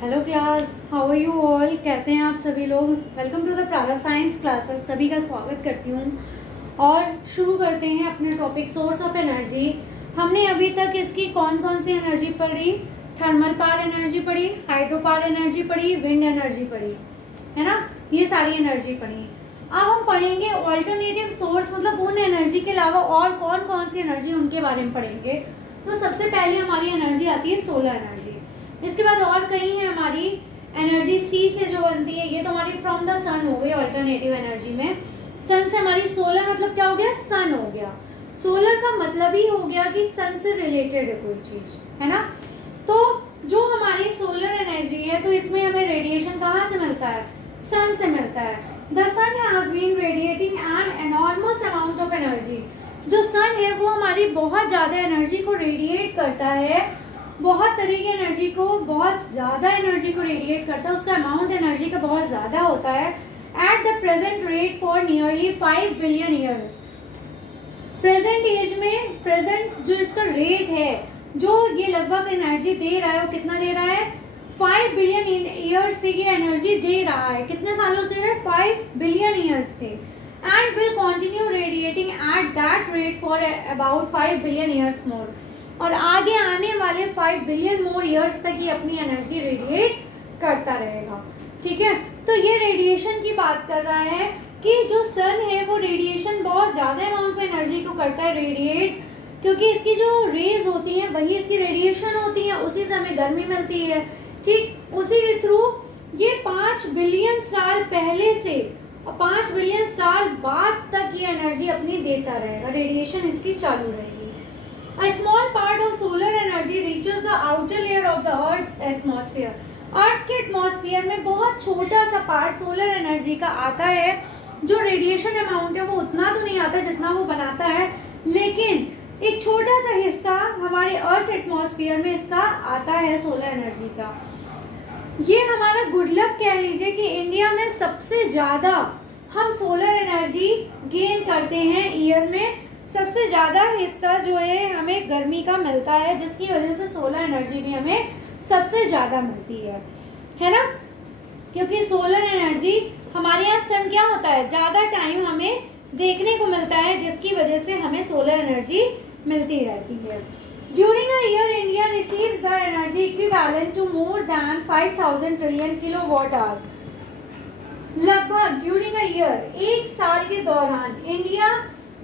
Hello class, how are you all. कैसे हैं आप सभी लोग। Welcome to the Prarambh science classes. सभी का स्वागत करती हूँ और शुरू करते हैं अपने टॉपिक सोर्स ऑफ एनर्जी। हमने अभी तक इसकी कौन कौन सी एनर्जी पढ़ी। थर्मल पावर एनर्जी पढ़ी, हाइड्रो पावर एनर्जी पढ़ी, विंड एनर्जी पढ़ी, है ना। ये सारी एनर्जी पढ़ी। अब हम पढ़ेंगे ऑल्टरनेटिव सोर्स, मतलब उन एनर्जी के अलावा और कौन कौन सी एनर्जी, उनके बारे में पढ़ेंगे। तो सबसे पहले हमारी एनर्जी आती है सोलर एनर्जी। इसके बाद और कई है हमारी एनर्जी सी से जो बनती है। ये तो हमारी फ्रॉम द सन हो गई ऑल्टरनेटिव एनर्जी में। सन से हमारी सोलर मतलब क्या हो गया, सन हो गया। सोलर का मतलब ही हो गया कि सन से रिलेटेड है कोई चीज, है ना। तो जो हमारी सोलर एनर्जी है, तो इसमें हमें रेडिएशन कहाँ से मिलता है, सन से मिलता है। The sun has been radiating an enormous amount of energy. जो सन है वो हमारी बहुत ज़्यादा एनर्जी को रेडिएट करता है, बहुत तरह की एनर्जी को, बहुत ज़्यादा एनर्जी को रेडिएट करता है। उसका अमाउंट एनर्जी का बहुत ज़्यादा होता है। At the present rate for nearly 5 billion years. Present age में प्रेजेंट जो इसका रेट है, जो ये लगभग एनर्जी दे रहा है, वो कितना दे रहा है, 5 बिलियन ईयर्स से ये एनर्जी दे रहा है। कितने सालों से दे रहा है, 5 बिलियन ईयर्स से। And will continue radiating at that rate for about 5 billion years more. और आगे आने वाले 5 बिलियन मोर ईयर्स तक ये अपनी एनर्जी रेडिएट करता रहेगा। ठीक है, तो ये रेडिएशन की बात कर रहा है कि जो सन है वो रेडिएशन बहुत ज़्यादा अमाउंट में एनर्जी को करता है रेडिएट, क्योंकि इसकी जो रेज होती हैं वही इसकी रेडिएशन होती हैं, उसी से हमें गर्मी मिलती है। ठीक, उसी के थ्रू ये 5 बिलियन साल पहले से और 5 बिलियन साल बाद तक ये एनर्जी अपनी देता रहेगा, रेडिएशन इसकी चालू रहेगी। A small part of solar energy reaches the outer layer of the Earth's atmosphere. अर्थ के एटमॉस्फेयर में बहुत छोटा सा पार्ट सोलर एनर्जी का आता है। जो रेडिएशन अमाउंट है वो उतना तो नहीं आता जितना वो बनाता है, लेकिन एक छोटा सा हिस्सा हमारे अर्थ एटमॉस्फेयर में इसका आता है सोलर एनर्जी का। ये हमारा गुड लक कह लीजिए कि इंडिया में सबसे ज़्यादा हम सोलर एनर्जी गेन करते हैं। ईयर में सबसे ज़्यादा हिस्सा जो है हमें गर्मी का मिलता है, जिसकी वजह से सोलर एनर्जी भी हमें सबसे ज़्यादा मिलती है ना। क्योंकि सोलर एनर्जी हमारे यहाँ सन क्या होता है, ज़्यादा टाइम हमें देखने को मिलता है, जिसकी वजह से हमें सोलर एनर्जी मिलती रहती है। During a year India receives the energy equivalent to more than 5000 trillion kilowatt hour. लगभग ड्यूरिंग अ ईयर, एक साल के दौरान इंडिया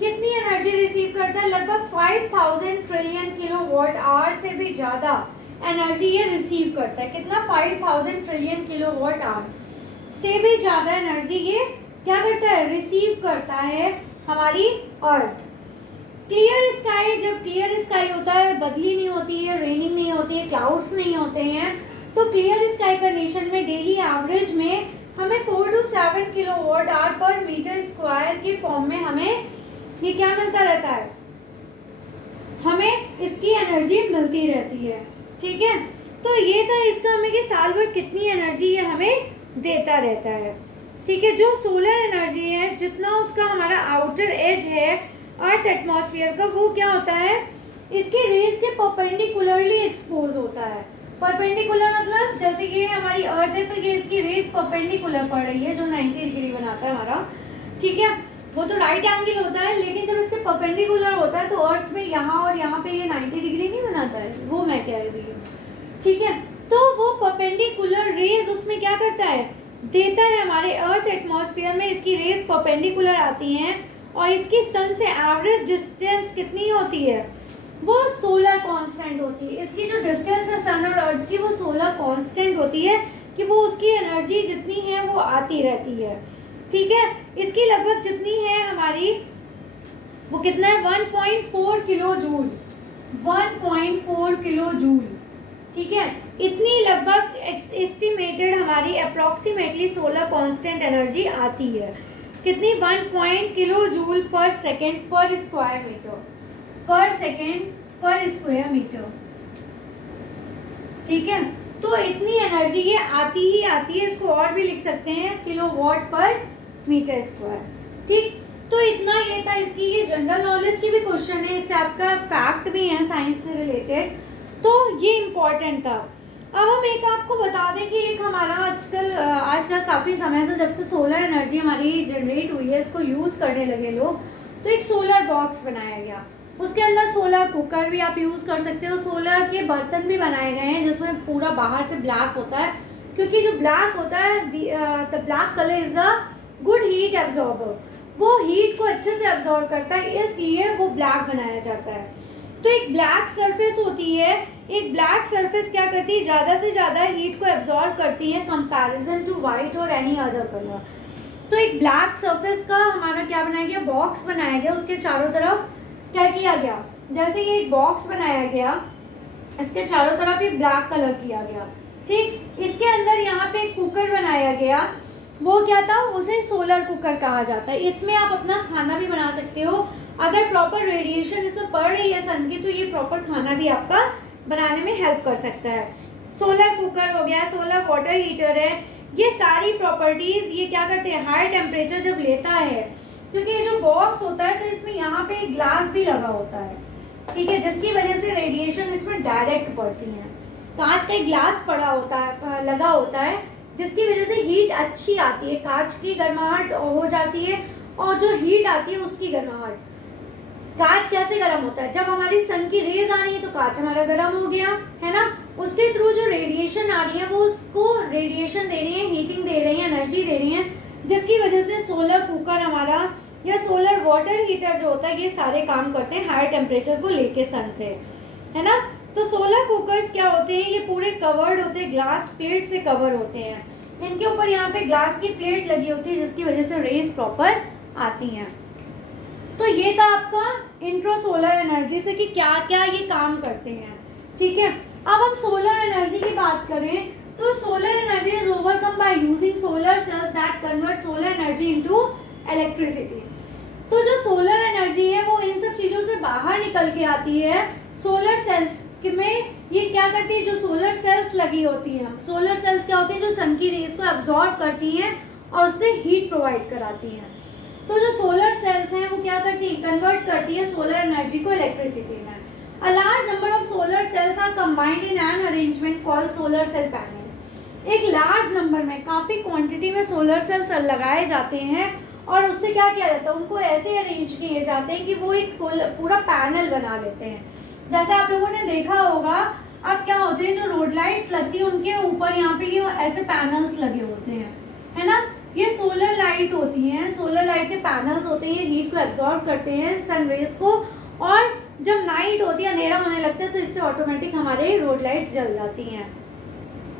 कितनी एनर्जी रिसीव करता है, लगभग 5000 ट्रिलियन किलोवाट आवर से भी ज़्यादा एनर्जी ये रिसीव करता है। कितना, 5000 ट्रिलियन किलोवाट आवर से भी ज़्यादा एनर्जी ये क्या करता है, रिसीव करता है हमारी अर्थ। क्लियर स्काई, जब क्लियर स्काई होता है, बदली नहीं होती है, रेनिंग नहीं होती है, क्लाउड्स नहीं होते हैं, तो क्लियर स्काई कंडीशन में डेली एवरेज में हमें 4 to 7 किलोवाट आवर पर मीटर स्क्वायर के फॉर्म में हमें ये क्या मिलता रहता है, हमें इसकी एनर्जी मिलती रहती है। ठीक है, तो ये था इसका हमें कि साल भर कितनी एनर्जी ये हमें देता रहता है। ठीक है, जो सोलर एनर्जी है, जितना उसका हमारा आउटर एज है अर्थ एटमॉस्फेयर का, वो क्या होता है, इसके रेज के परपेंडिकुलरली एक्सपोज होता है। परपेंडिकुलर मतलब जैसे ये हमारी अर्थ है तो ये इसकी रेज परपेंडिकुलर पड़ रही है, जो 90 डिग्री बनाता है हमारा। ठीक है, वो तो राइट एंगल होता है, लेकिन जब इसके परपेंडिकुलर होता है तो अर्थ में यहाँ और यहाँ पे ये 90 डिग्री नहीं बनाता है, वो मैं कह रही हूँ। ठीक है, तो वो परपेंडिकुलर रेज उसमें क्या करता है, देता है हमारे अर्थ एटमॉस्फेयर में। इसकी रेज परपेंडिकुलर आती हैं और इसकी सन से एवरेज डिस्टेंस कितनी होती है, वो सोलर कांस्टेंट होती है। इसकी जो डिस्टेंस है सन और अर्थ की, वो सोलर कांस्टेंट होती है कि वो उसकी एनर्जी जितनी है वो आती रहती है। ठीक है, इसकी लगभग जितनी है हमारी, वो कितना है, 1.4 किलो जूल, 1.4 किलो जूल। ठीक है, इतनी लगभग एस्टिमेटेड हमारी अप्रॉक्सीमेटली सोलर कांस्टेंट एनर्जी आती है। कितनी, 1 किलो जूल पर सेकेंड पर स्क्वायर मीटर, पर सेकेंड पर स्क्वायर मीटर। ठीक है, तो इतनी एनर्जी ये आती ही आती है। इसको और भी लिख सकते हैं, किलोवाट पर मीटर स्क्वायर। ठीक, तो इतना ये था इसकी, ये जनरल नॉलेज की भी क्वेश्चन है, इससे आपका फैक्ट भी है साइंस से रिलेटेड, तो ये इम्पोर्टेंट था। अब हम एक आपको बता दें कि एक हमारा आजकल काफ़ी समय से जब से सोलर एनर्जी हमारी जनरेट हुई है, इसको यूज़ करने लगे लोग, तो एक सोलर बॉक्स बनाया गया। उसके अंदर सोलर कुकर भी आप यूज़ कर सकते हो, सोलर के बर्तन भी बनाए गए हैं जिसमें पूरा बाहर से ब्लैक होता है, क्योंकि जो ब्लैक होता है the black colour is the good heat absorber, वो हीट को अच्छे से एब्जॉर्ब करता है, इसलिए वो ब्लैक बनाया जाता है। तो एक ब्लैक सरफेस होती है, एक ब्लैक सरफेस क्या करती है, ज़्यादा से ज़्यादा हीट को एब्जॉर्ब करती है कंपैरिजन टू वाइट और एनी अदर कलर। तो एक ब्लैक सरफेस का हमारा क्या बनाया गया, बॉक्स बनाया गया, उसके चारों तरफ क्या किया गया, जैसे ये एक बॉक्स बनाया गया, इसके चारों तरफ ये ब्लैक कलर किया गया, ठीक। इसके अंदर यहाँ पे एक कुकर बनाया गया, वो क्या था, उसे सोलर कुकर कहा जाता है। इसमें आप अपना खाना भी बना सकते हो, अगर प्रॉपर रेडिएशन इसमें पड़ रही है सन की, तो ये प्रॉपर खाना भी आपका बनाने में हेल्प कर सकता है। सोलर कुकर हो गया, सोलर वाटर हीटर है, ये सारी प्रॉपर्टीज ये क्या करते हैं, हाई टेम्परेचर जब लेता है, क्योंकि ये जो बॉक्स होता है तो इसमें यहाँ पे ग्लास भी लगा होता है, ठीक है, जिसकी वजह से रेडिएशन इसमें डायरेक्ट पड़ती है। कांच का एक ग्लास पड़ा होता है, लगा होता है, जिसकी वजह से हीट अच्छी आती है, कांच की गर्माहट हो जाती है, और जो हीट आती है उसकी गर्माहट। कांच कैसे गर्म होता है, जब हमारी सन की रेज आ रही है तो कांच हमारा गर्म हो गया, है ना, उसके थ्रू जो रेडिएशन आ रही है वो उसको रेडिएशन दे रही है, हीटिंग दे रही है, एनर्जी दे रही है, जिसकी वजह से सोलर कुकर हमारा या सोलर वाटर हीटर जो होता है ये सारे काम करते हैं हाई टेम्परेचर को लेके सन से, है ना। तो सोलर कुकर्स क्या होते हैं, ये पूरे कवर्ड होते हैं, ग्लास प्लेट से कवर होते हैं, इनके ऊपर यहाँ पे ग्लास की प्लेट लगी होती है, जिसकी वजह से रेज प्रॉपर आती हैं। तो ये था आपका इंट्रो सोलर एनर्जी से कि क्या क्या ये काम करते हैं, ठीक है। अब हम सोलर एनर्जी की बात करें तो solar energy is overcome by using solar cells that convert solar energy into electricity. तो जो सोलर एनर्जी है वो इन सब चीज़ों से बाहर निकल के आती है सोलर सेल्स में। ये क्या करती है, जो सोलर सेल्स लगी होती हैं, सोलर सेल्स क्या होती हैं, जो सन की रेज को एब्जॉर्ब करती हैं और उससे हीट प्रोवाइड कराती हैं। तो जो सोलर सेल्स हैं वो क्या करती है, कन्वर्ट करती है सोलर एनर्जी को इलेक्ट्रिसिटी में। A large number of solar cells are combined in an arrangement called solar cell panel. एक लार्ज नंबर में, काफ़ी क्वांटिटी में सोलर सेल्स लगाए जाते हैं और उससे क्या किया जाता है, उनको ऐसे अरेंज किए जाते हैं कि वो एक पूरा पैनल बना लेते हैं। जैसे आप लोगों ने देखा होगा, अब क्या होते हैं, जो रोड लाइट्स लगती है उनके ऊपर यहाँ पे ये ऐसे पैनल्स लगे होते हैं, है ना, ये सोलर लाइट होती हैं, सोलर लाइट के पैनल्स होते हैं, ये हीट को एब्जॉर्ब करते हैं सन रेज को, और जब नाइट होती है, अंधेरा होने लगता है, तो इससे ऑटोमेटिक हमारे रोड लाइट्स जल जाती हैं,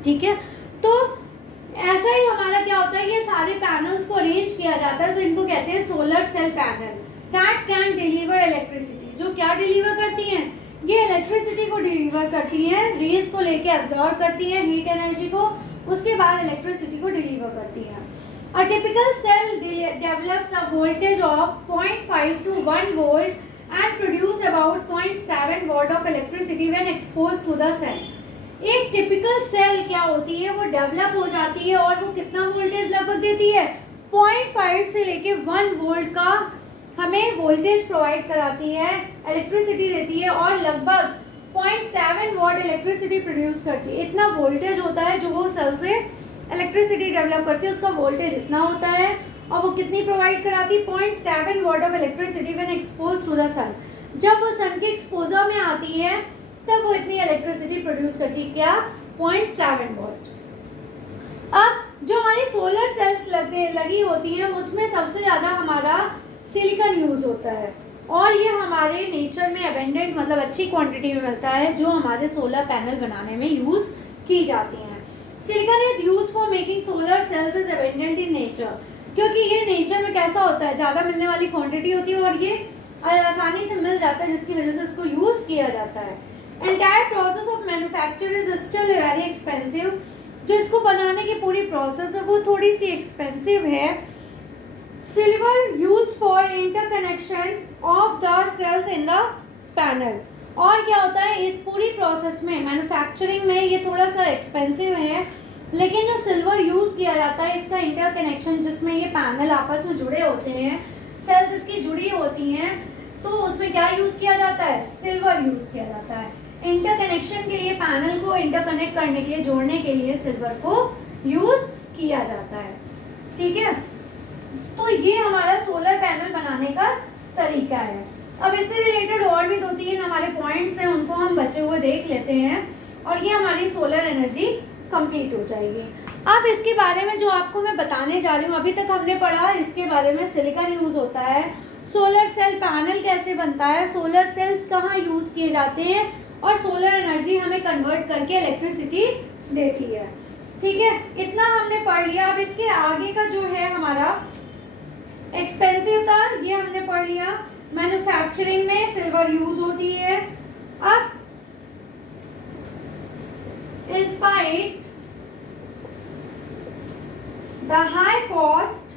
ठीक है। तो ऐसा ही हमारा क्या होता है, ये सारे पैनल्स को अरेंज किया जाता है, तो इनको कहते हैं solar cell panel that can deliver electricity. जो क्या डिलीवर करती हैं, ये इलेक्ट्रिसिटी को डिलीवर करती हैं, रेज को लेके एब्जॉर्ब करती हैं हीट एनर्जी को, उसके बाद इलेक्ट्रिसिटी को डिलीवर करती हैं। A typical cell develops a voltage of 0.5 to 1 volt and produce about 0.7 watt of electricity when exposed to the sun. एक टिपिकल सेल क्या होती है, वो डेवलप हो जाती है और वो कितना वोल्टेज लगभग देती है, 0.5 से लेके 1 वोल्ट का हमें वोल्टेज प्रोवाइड कराती है, इलेक्ट्रिसिटी देती है, और लगभग 0.7 वॉट इलेक्ट्रिसिटी प्रोड्यूस करती है। इतना वोल्टेज होता है जो वो सेल से इलेक्ट्रिसिटी डेवलप करती है, उसका वोल्टेज इतना होता है, और वो कितनी प्रोवाइड कराती है, 0.7 watt of electricity when expose to the sun. जब वो सन के एक्सपोजर में आती है तब वो इतनी इलेक्ट्रिसिटी प्रोड्यूस करती है, क्या, 0.7 वॉट। अब जो हमारी सोलर सेल्स लगी होती हैं उसमें सबसे ज़्यादा हमारा सिलिकॉन यूज़ होता है, और ये हमारे नेचर में एबेंडेंट, मतलब अच्छी क्वांटिटी में मिलता है, जो हमारे सोलर पैनल बनाने में यूज़ की जाती हैं। Silicon is use for making solar cells is abandoned in nature, क्योंकि ये नेचर में कैसा होता है, ज़्यादा मिलने वाली क्वांटिटी होती है और ये आसानी से मिल जाता है, जिसकी वजह से इसको यूज़ किया जाता है। Entire process of manufacture is still very expensive. जो इसको बनाने की पूरी प्रोसेस है वो थोड़ी सी एक्सपेंसिव है। Silver use for interconnection of the cells in the panel. और क्या होता है, इस पूरी प्रोसेस में, मैन्युफैक्चरिंग में ये थोड़ा सा एक्सपेंसिव है, लेकिन जो सिल्वर यूज़ किया जाता है, इसका इंटरकनेक्शन, जिसमें ये पैनल आपस में जुड़े होते हैं, सेल्स इसकी जुड़ी होती हैं, तो उसमें क्या यूज़ किया जाता है, सिल्वर यूज़ किया जाता है। इंटरकनेक्शन के लिए, पैनल को इंटरकनेक्ट करने के लिए, जोड़ने के लिए सिल्वर को यूज किया जाता है। ठीक है, तो ये हमारा सोलर पैनल बनाने का तरीका है। अब इससे रिलेटेड और भी 2-3 हमारे पॉइंट्स हैं, उनको हम बचे हुए देख लेते हैं और ये हमारी सोलर एनर्जी कंप्लीट हो जाएगी। अब इसके बारे में जो आपको मैं बताने जा रही हूँ, अभी तक हमने पढ़ा इसके बारे में, सिलिकॉन यूज होता है, सोलर सेल पैनल कैसे बनता है, सोलर सेल्स कहाँ यूज किए जाते हैं, और सोलर एनर्जी हमें कन्वर्ट करके इलेक्ट्रिसिटी देती है। ठीक है, इतना हमने पढ़ लिया। अब इसके आगे का जो है हमारा एक्सपेंसिव था, ये हमने पढ़ लिया। मैन्युफैक्चरिंग में सिल्वर यूज होती है। अब in spite the high cost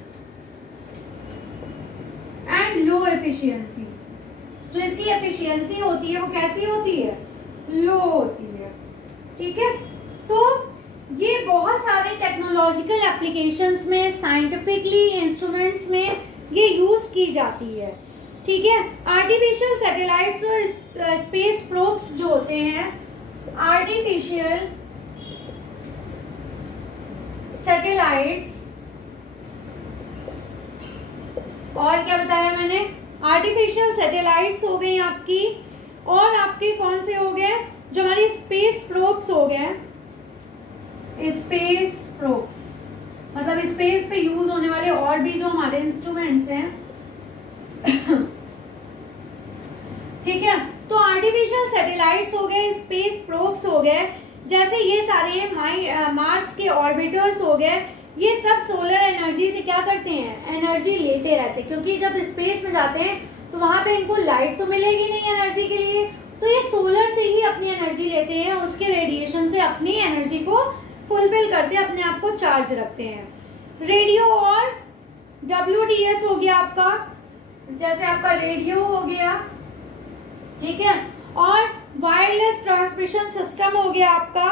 and low efficiency, जो इसकी एफिशिएंसी होती है वो कैसी होती है, लो होती है। ठीक है, तो ये बहुत सारे टेक्नोलॉजिकल एप्लीकेशंस में, साइंटिफिकली इंस्ट्रूमेंट्स में ये यूज की जाती है। ठीक है, आर्टिफिशियल सैटेलाइट्स और स्पेस प्रोब्स जो होते हैं, आर्टिफिशियल सैटेलाइट्स, और क्या बताया मैंने, आर्टिफिशियल सैटेलाइट्स हो गई आपकी, और आपके कौन से हो गए, जो हमारी स्पेस प्रोब्स हो गए, स्पेस प्रोब्स मतलब स्पेस पे यूज होने वाले और भी जो हमारे इंस्ट्रूमेंट्स हैं। ठीक है, तो आर्टिफिशियल सैटेलाइट्स हो गए, स्पेस प्रोब्स हो गए, जैसे ये सारे मार्स के ऑर्बिटर्स हो गए, ये सब सोलर एनर्जी से क्या करते हैं, एनर्जी लेते रहते हैं, क्योंकि जब स्पेस में जाते हैं तो वहाँ पे इनको लाइट तो मिलेगी नहीं एनर्जी के लिए, तो ये सोलर से ही अपनी एनर्जी लेते हैं, उसके रेडिएशन से अपनी एनर्जी को फुलफिल करते हैं, अपने आप को चार्ज रखते हैं। रेडियो और WTS हो गया आपका, जैसे आपका रेडियो हो गया, ठीक है, और वायरलेस ट्रांसमिशन सिस्टम हो गया आपका,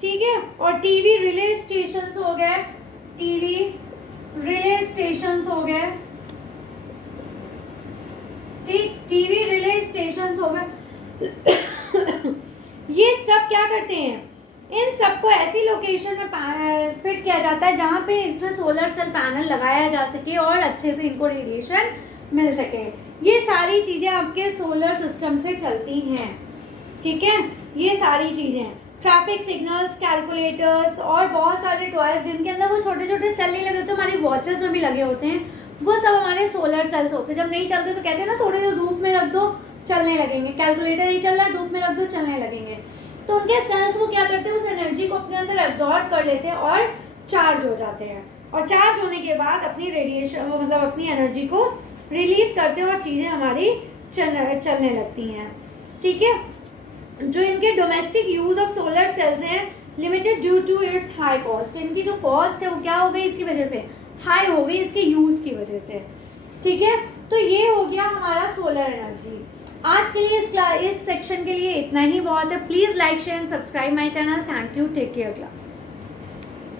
ठीक है, और टीवी रिले स्टेशंस हो गए, टीवी रिले स्टेशंस हो गए, ठीक, टीवी रिले स्टेशंस हो गए। ये सब क्या करते हैं, इन सबको ऐसी लोकेशन में फिट किया जाता है जहाँ पे इसमें सोलर सेल पैनल लगाया जा सके और अच्छे से इनको रेडिएशन मिल सके। ये सारी चीज़ें आपके सोलर सिस्टम से चलती हैं। ठीक है, ये सारी चीज़ें, ट्रैफिक सिग्नल्स, कैलकुलेटर्स और बहुत सारे टॉयज जिनके अंदर वो छोटे छोटे सेल नहीं लगे होते, हमारी वॉचेस में भी लगे होते हैं, वो सब हमारे सोलर सेल्स होते हैं। जब नहीं चलते तो कहते हैं ना, थोड़ी देर धूप में रख दो चलने लगेंगे, कैलकुलेटर नहीं चल रहा है, धूप में रख दो चलने लगेंगे। तो उनके सेल्स वो क्या करते हैं, उस एनर्जी को अपने अंदर एब्जॉर्ब कर लेते हैं और चार्ज हो जाते हैं, और चार्ज होने के बाद अपनी रेडिएशन मतलब अपनी एनर्जी को रिलीज करते हैं और चीज़ें हमारी चलने लगती हैं। ठीक है, जो इनके domestic use of solar cells हैं, limited due to its high cost, इनकी जो कॉस्ट है वो क्या हो गई, इसकी वजह से हाई हो गई, इसके यूज़ की वजह से। ठीक है, तो ये हो गया हमारा सोलर एनर्जी। आज के लिए इस सेक्शन के लिए इतना ही बहुत है। Please like share and subscribe my channel. Thank you, take care class.